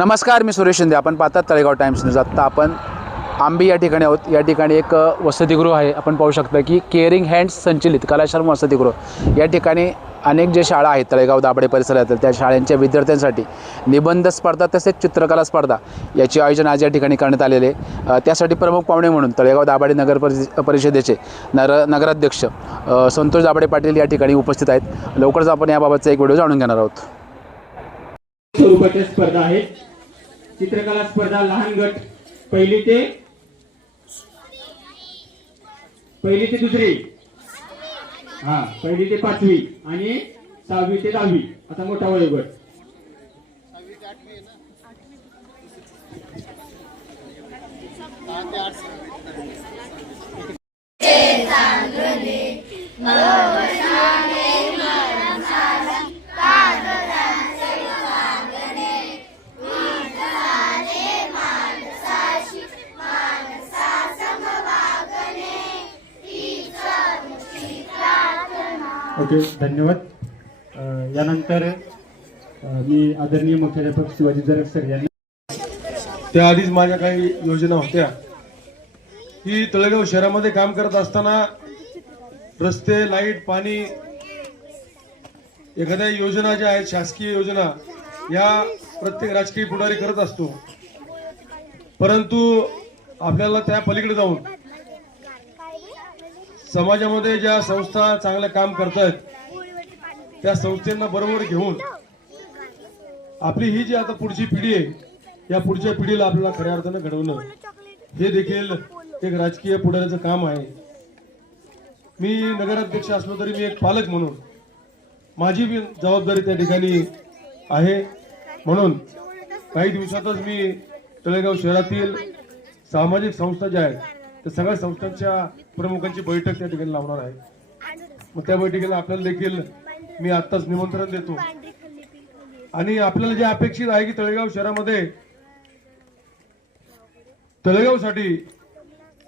नमस्कार, मी सुरेश शिंदे. आपण पाहतात तळेगाव टाइम्स न्यूज. आत्ता आपण आंबी या ठिकाणी आहोत. या ठिकाणी एक वसतिगृह आहे. आपण पाहू शकता की केअरिंग हँड्स संचलित कलाश्रम वसतिगृह. या ठिकाणी अनेक जे शाळा आहेत तळेगाव दाभाडे परिसरातील त्या शाळांच्या विद्यार्थ्यांसाठी निबंध स्पर्धा तसेच चित्रकला स्पर्धा याचे आयोजन आज या ठिकाणी करण्यात आलेले. त्यासाठी प्रमुख पाहुणे म्हणून तळेगाव दाभाडे नगर परिषदेचे नगराध्यक्ष संतोष दाभाडे पाटील या ठिकाणी उपस्थित आहेत. लवकरच आपण याबाबतचा एक व्हिडिओ जाणून घेणार आहोत. स्वरूपाच्या स्पर्धा आहेत. चित्रकला स्पर्धा लहान गट पहिली ते दुसरी, पहिली ते पाचवी आणि 6वी ते 10वी. आता मोठा वयोगट. ओके, धन्यवाद. यानंतर मी आदरणीय मुख्याध्यापक शिवाजी जरग सर यांनी त्याआधीच माझ्या काही योजना होत्या की तळेगाव शहरामध्ये काम करत असताना रस्ते, लाईट, पाणी, एखाद्या योजना ज्या आहेत शासकीय योजना या प्रत्येक राजकीय पुढारी करत असतो, परंतु आपल्याला त्या पलीकडे जाऊन समाजामध्ये ज्या संस्था चांगलं काम करतायत त्या संस्थांना बरोबर घेऊन आपली ही जी आता पुढची पिढी आहे या पुढच्या पिढीला आपल्याला खऱ्या अर्थानं घडवणं हे देखील एक राजकीय पुढाऱ्याचं काम आहे. मी नगराध्यक्ष असलो तरी मी एक पालक म्हणून माझी बी जबाबदारी त्या ठिकाणी आहे. म्हणून काही दिवसातच मी तळेगाव शहरातील सामाजिक संस्था ज्या आहेत त्या सगळ्या संस्थांच्या प्रमुखांची बैठक त्या ठिकाणी लावणार आहे. मग त्या बैठकीला आपल्याला देखील मी आत्ताच निमंत्रण देतो. आणि आपल्याला जे अपेक्षित आहे की तळेगाव शहरामध्ये तळेगावसाठी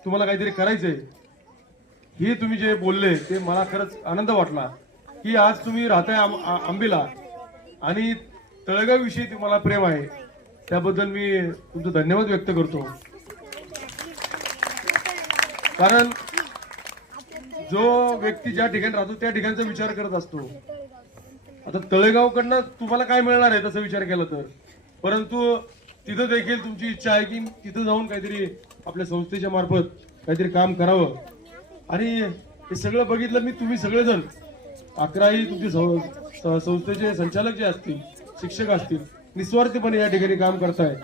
तुम्हाला काहीतरी करायचंय, ही तुम्ही जे बोलले ते मला खरंच आनंद वाटला की आज तुम्ही राहताय आंबीला आणि तळेगाव विषयी तुम्हाला प्रेम आहे. त्याबद्दल मी तुमचं धन्यवाद व्यक्त करतो. कारण जो व्यक्ती ज्या ठिकाणी राहतो त्या ठिकाणचा विचार करत असतो. आता तळेगावकडनं तुम्हाला काय मिळणार आहे तसा विचार केला तर, परंतु तिथं देखील तुमची इच्छा आहे की तिथं जाऊन काहीतरी आपल्या संस्थेच्या मार्फत काहीतरी काम करावं. आणि हे सगळं बघितलं मी, तुम्ही सगळेजण 11ही तुमचे संस्थेचे संचालक जे असतील, शिक्षक असतील, निस्वार्थीपणे या ठिकाणी काम करताय.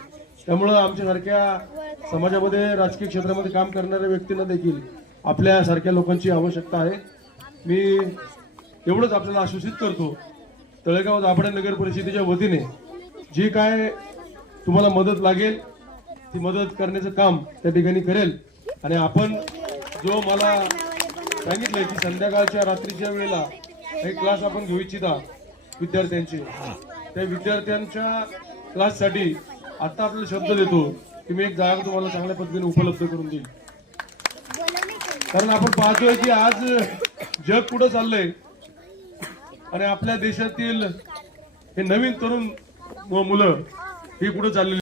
त्यामुळं आमच्यासारख्या समाजामध्ये राजकीय क्षेत्रामध्ये काम करणाऱ्या व्यक्तींना देखील आपल्या सारख्या लोकांची आवश्यकता आहे. मी एवढंच आपल्याला आश्वासित करतो, तळेगाव दाभाडे नगर परिषदेच्या वतीने जी काय तुम्हाला मदत लागेल ती मदत करण्याचं काम त्या ठिकाणी करेल. आणि आपण जो मला सांगितलंय की संध्याकाळच्या रात्रीच्या वेळेला काही क्लास आपण घेऊ इच्छिता विद्यार्थ्यांचे, त्या विद्यार्थ्यांच्या क्लाससाठी आता आपल्याला शब्द देतो की मी एक जागा तुम्हाला चांगल्या पद्धतीने उपलब्ध करून देईल. कारण आपण पाहतोय की आज जग पुढे चाललंय आणि आपल्या देशातील हे नवीन तरुण मुलं ही पुढे चाललेली